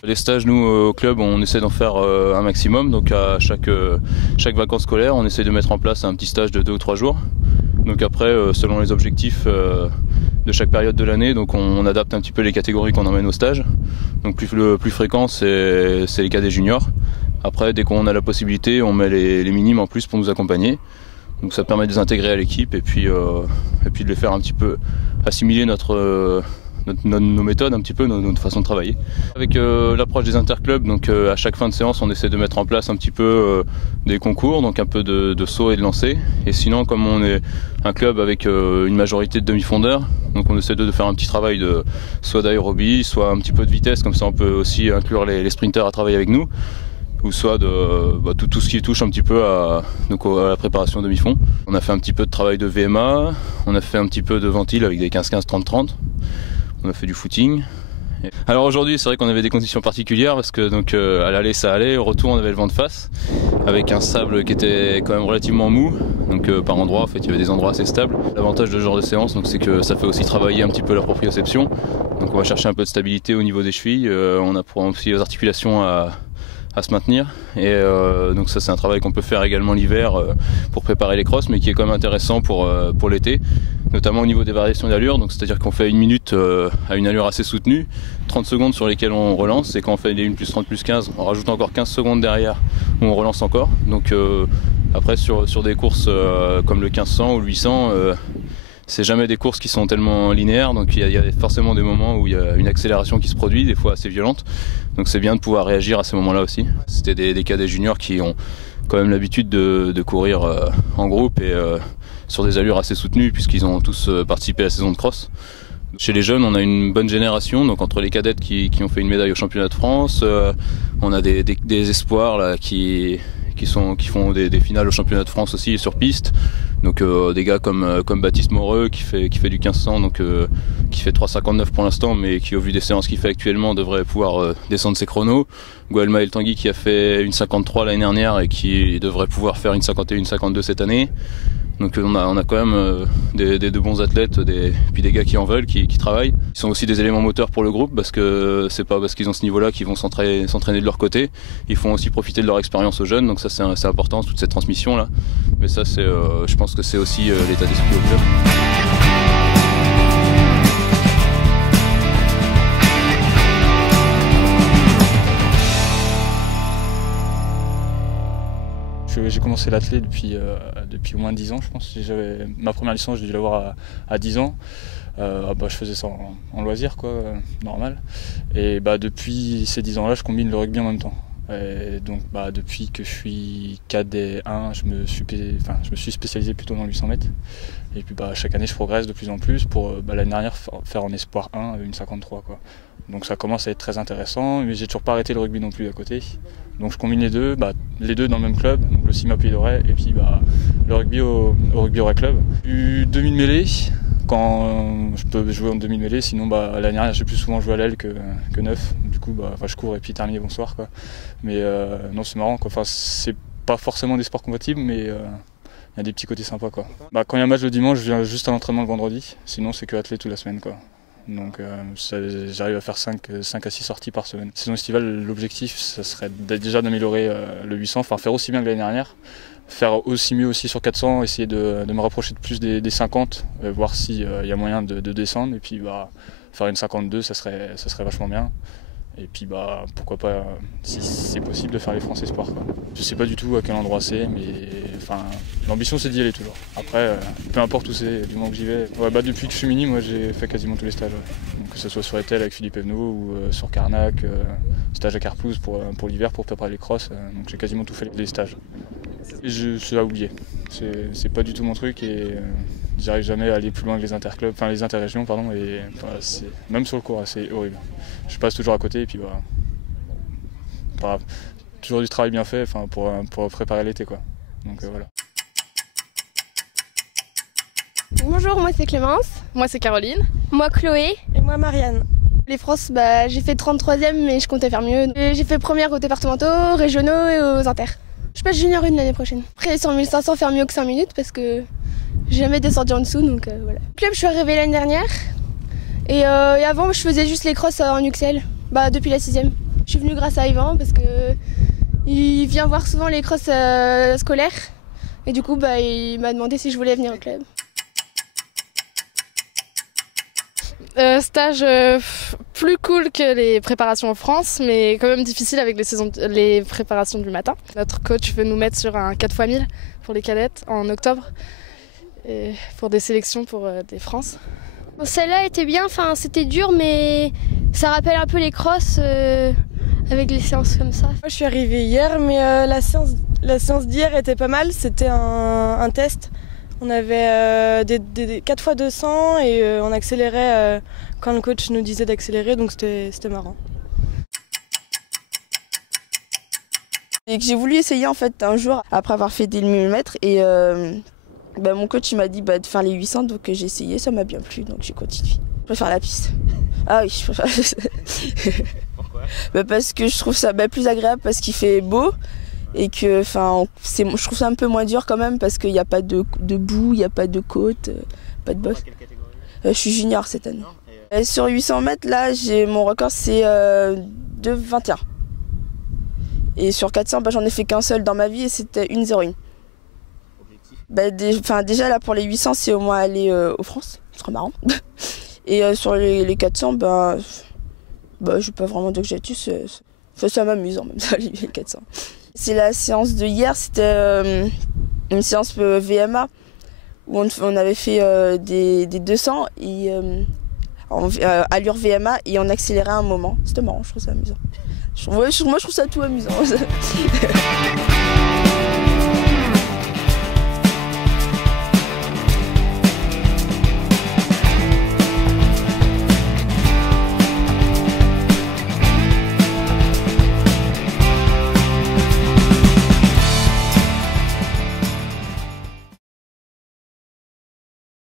Les stages, nous au club, on essaie d'en faire un maximum, donc à chaque vacances scolaires, on essaie de mettre en place un petit stage de 2 ou 3 jours. Donc après, selon les objectifs de chaque période de l'année, donc on adapte un petit peu les catégories qu'on emmène au stage. Donc le plus fréquent, c'est les cadets juniors. Après, dès qu'on a la possibilité, on met les minimes en plus pour nous accompagner. Donc ça permet de les intégrer à l'équipe et puis de les faire un petit peu assimiler nos méthodes, un petit peu notre façon de travailler. Avec l'approche des interclubs, donc à chaque fin de séance, on essaie de mettre en place un petit peu des concours, donc un peu de saut et de lancer. Et sinon, comme on est un club avec une majorité de demi-fondeurs, donc on essaie de faire un petit travail soit d'aérobie, soit un petit peu de vitesse, comme ça on peut aussi inclure les sprinters à travailler avec nous, ou soit tout ce qui touche un petit peu à la préparation demi-fond. On a fait un petit peu de travail de VMA, on a fait un petit peu de ventile avec des 15-15, 30-30, on a fait du footing. Alors aujourd'hui, c'est vrai qu'on avait des conditions particulières parce que donc à l'aller ça allait, au retour on avait le vent de face avec un sable qui était quand même relativement mou, donc par endroits en fait il y avait des endroits assez stables. L'avantage de ce genre de séance, donc c'est que ça fait aussi travailler un petit peu la proprioception, donc on va chercher un peu de stabilité au niveau des chevilles, on a aussi les articulations à se maintenir, et donc ça c'est un travail qu'on peut faire également l'hiver pour préparer les crosses, mais qui est quand même intéressant pour l'été, notamment au niveau des variations d'allure. Donc c'est à dire qu'on fait 1 minute à une allure assez soutenue, 30 secondes sur lesquelles on relance, et quand on fait des 1 plus 30 plus 15, on rajoute encore 15 secondes derrière où on relance encore. Donc après sur des courses comme le 1500 ou le 800, c'est jamais des courses qui sont tellement linéaires, donc il y a forcément des moments où il y a une accélération qui se produit, des fois assez violente. Donc c'est bien de pouvoir réagir à ces moments-là aussi. C'était des cadets juniors qui ont quand même l'habitude de courir en groupe et sur des allures assez soutenues, puisqu'ils ont tous participé à la saison de cross. Chez les jeunes, on a une bonne génération, donc entre les cadettes qui ont fait une médaille au championnat de France, on a des espoirs là, qui font des finales au championnat de France aussi sur piste. Donc des gars comme Baptiste Moreux qui fait du 1500, donc qui fait 3,59 pour l'instant, mais qui au vu des séances qu'il fait actuellement devrait pouvoir descendre ses chronos. Guelma El Tanguy qui a fait une 53 l'année dernière et qui devrait pouvoir faire une 51, une 52 cette année. Donc on a quand même de bons athlètes, puis des gars qui en veulent, qui travaillent. Ils sont aussi des éléments moteurs pour le groupe, parce que c'est pas parce qu'ils ont ce niveau-là qu'ils vont s'entraîner de leur côté. Ils font aussi profiter de leur expérience aux jeunes, donc ça c'est important, toute cette transmission-là. Mais ça je pense que c'est aussi l'état d'esprit au club. J'ai commencé l'athlé depuis au moins 10 ans, je pense. Ma première licence, j'ai dû l'avoir à 10 ans. Je faisais ça en loisir, quoi, normal. Et depuis ces 10 ans-là, je combine le rugby en même temps. Et donc depuis que je suis cadet 1, je me suis spécialisé plutôt dans le 800 mètres. Et puis chaque année, je progresse de plus en plus pour l'année dernière faire en espoir 1 une 53, quoi. Donc ça commence à être très intéressant, mais j'ai toujours pas arrêté le rugby non plus à côté. Donc je combine les deux dans le même club, donc le CIMA Pays d'Auray et puis le rugby au Rugby Auray Club. Du demi-mêlée, quand je peux jouer en demi-mêlée, sinon l'année dernière j'ai plus souvent joué à l'aile que neuf. Du coup je cours et puis terminé bonsoir, quoi. Mais non, c'est marrant, quoi. Enfin, c'est pas forcément des sports compatibles, mais il y a des petits côtés sympas, quoi. Quand il y a un match le dimanche, je viens juste à l'entraînement le vendredi, sinon c'est que athlète toute la semaine, quoi. Donc j'arrive à faire 5 à 6 sorties par semaine. Saison estivale, l'objectif ça serait déjà d'améliorer le 800, faire aussi bien que l'année dernière, faire aussi mieux aussi sur 400, essayer de me rapprocher de plus des 50, voir s'il y a moyen de descendre, et puis faire une 52, ça serait vachement bien. Et puis pourquoi pas, si c'est possible, de faire les France Espoirs, quoi. Je sais pas du tout à quel endroit c'est, mais l'ambition c'est d'y aller toujours. Après, peu importe où c'est, du moment que j'y vais. Ouais, depuis que je suis mini, moi j'ai fait quasiment tous les stages. Ouais. Donc, que ce soit sur Etel avec Philippe Evenot ou sur Carnac, stage à Carplouse pour l'hiver pour préparer les crosses. Donc j'ai quasiment tout fait les stages. C'est à oublier. C'est pas du tout mon truc, et j'arrive jamais à aller plus loin que les interclubs, les interrégions, pardon, et même sur le cours, c'est horrible. Je passe toujours à côté, et puis toujours du travail bien fait, pour préparer l'été, quoi. Donc voilà. Bonjour, moi c'est Clémence. Moi c'est Caroline. Moi Chloé. Et moi Marianne. Les France, j'ai fait 33e, mais je comptais faire mieux. J'ai fait première aux départementaux, régionaux et aux inter. Je passe junior 1 l'année prochaine. Après sur 1500, faire mieux que 5 minutes, parce que j'ai jamais descendu en dessous, donc voilà. Le club, je suis arrivée l'année dernière. Et avant, je faisais juste les crosses en UXL, depuis la 6e. Je suis venue grâce à Yvan parce que il vient voir souvent les crosses scolaires et du coup il m'a demandé si je voulais venir au club. Stage plus cool que les préparations en France, mais quand même difficile avec les préparations du matin. Notre coach veut nous mettre sur un 4x1000 pour les cadettes en octobre et pour des sélections pour des France. Bon, celle-là était bien, c'était dur, mais ça rappelle un peu les crosses avec les séances comme ça. Moi, je suis arrivée hier, mais la séance d'hier était pas mal. C'était un test. On avait des 4x200 et on accélérait quand le coach nous disait d'accélérer, donc c'était marrant. Et que j'ai voulu essayer en fait un jour après avoir fait des 1000 mètres et mon coach il m'a dit de faire les 800, donc j'ai essayé, ça m'a bien plu, donc j'ai continué. Je préfère la piste. Ah oui, je préfère. Pourquoi? Parce que je trouve ça plus agréable parce qu'il fait beau. Et que je trouve ça un peu moins dur quand même parce qu'il n'y a pas de boue, il n'y a pas de côte, pas de bosse. Quelle catégorie? Je suis junior cette année. Sur 800 mètres, là, mon record c'est 2,21. Et sur 400, j'en ai fait qu'un seul dans ma vie et c'était 1,01. Déjà là pour les 800, c'est au moins aller aux France, ce sera marrant. Et sur les 400, je n'ai pas vraiment d'objectif, ça m'amuse en même temps les 400. C'est la séance de hier, c'était une séance VMA où on avait fait des 200 et allure VMA et on accélérait un moment. C'était marrant, je trouve ça amusant. Moi je trouve ça tout amusant.